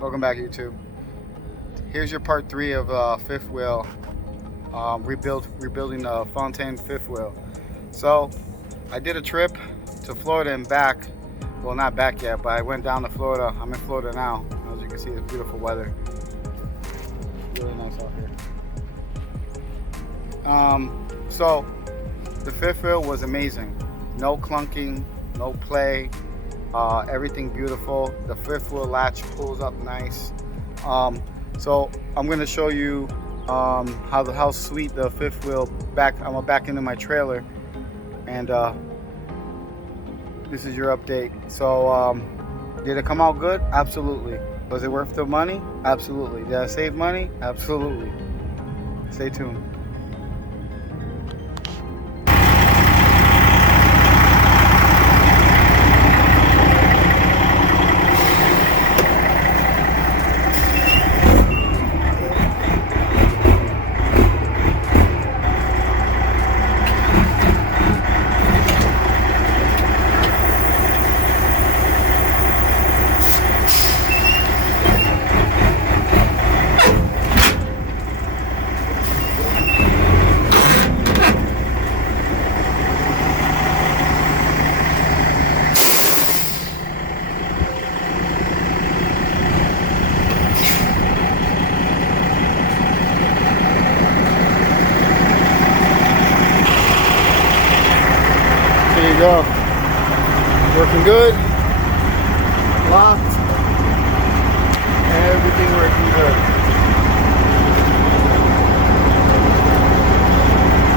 Welcome back, YouTube. Here's your part 3 of fifth wheel rebuilding the Fontaine fifth wheel. So I did a trip to Florida and back. Well, not back yet, but I went down to Florida. I'm in Florida now. As you can see, it's beautiful weather. Really nice out here. So the fifth wheel was amazing. No clunking, no play. Everything beautiful. The fifth wheel latch pulls up nice. So I'm going to show you how sweet the fifth wheel back. I'm gonna back into my trailer, and this is your update. So did it come out good? Absolutely. Was it worth the money? Absolutely. Did I save money? Absolutely. Stay tuned. There you go. Working good. Locked. Everything working good.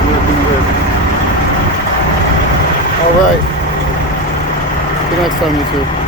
Working good. All right. See you next time, YouTube.